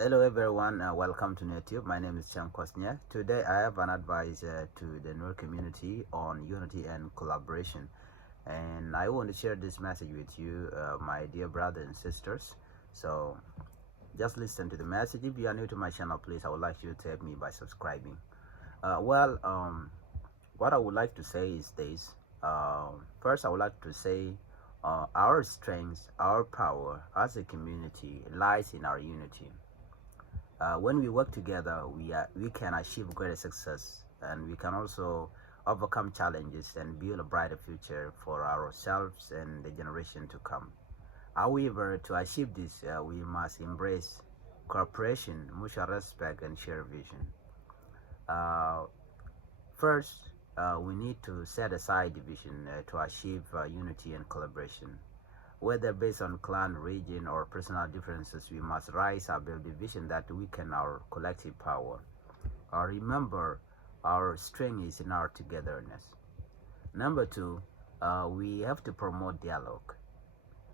Hello everyone, welcome to YouTube. My name is Changkuoth Nyak. Today I have an advice to the Nuer community on unity and collaboration. And I want to share this message with you, my dear brothers and sisters. So just listen to the message. If you are new to my channel, please, I would like you to help me by subscribing. What I would like to say is this. First, I would like to say our strength, our power as a community lies in our unity. When we work together, we can achieve greater success, and we can also overcome challenges and build a brighter future for ourselves and the generation to come. However, to achieve this, we must embrace cooperation, mutual respect, and shared vision. Uh, First, we need to set aside division to achieve unity and collaboration. Whether based on clan, region, or personal differences, we must rise above division that weaken our collective power. Remember, our strength is in our togetherness. Number two, we have to promote dialogue.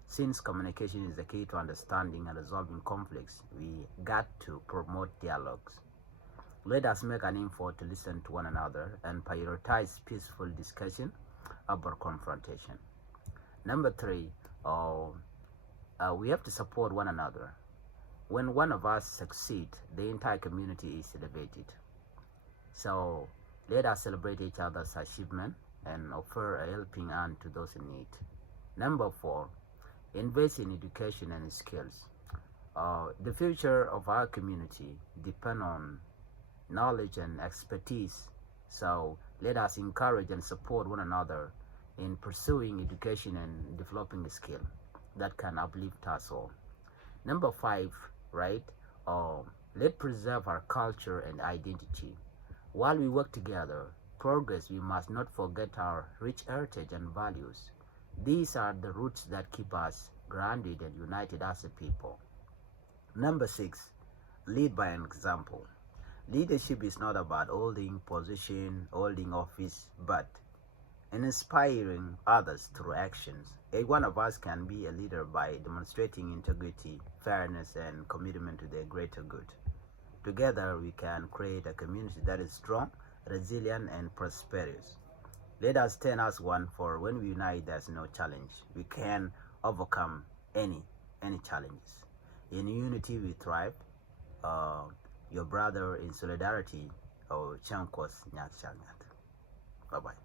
Since communication is the key to understanding and resolving conflicts, we got to promote dialogues. Let us make an effort to listen to one another and prioritize peaceful discussion over confrontation. Number three, we have to support one another. When one of us succeeds, the entire community is elevated. So let us celebrate each other's achievement and offer a helping hand to those in need. Number four, invest in education and skills. The future of our community depends on knowledge and expertise. So let us encourage and support one another in pursuing education and developing a skill that can uplift us all. Number five, right? Let's preserve our culture and identity. While we work together, progress, we must not forget our rich heritage and values. These are the roots that keep us grounded and united as a people. Number six, lead by an example. Leadership is not about holding position, holding office, but inspiring others through actions. Each one of us can be a leader by demonstrating integrity, fairness, and commitment to the greater good. Together, we can create a community that is strong, resilient, and prosperous. Let us stand as one, for when we unite, there's no challenge. We can overcome any challenges. In unity, we thrive. Your brother in solidarity, Changkuoth Nyak. Bye-bye.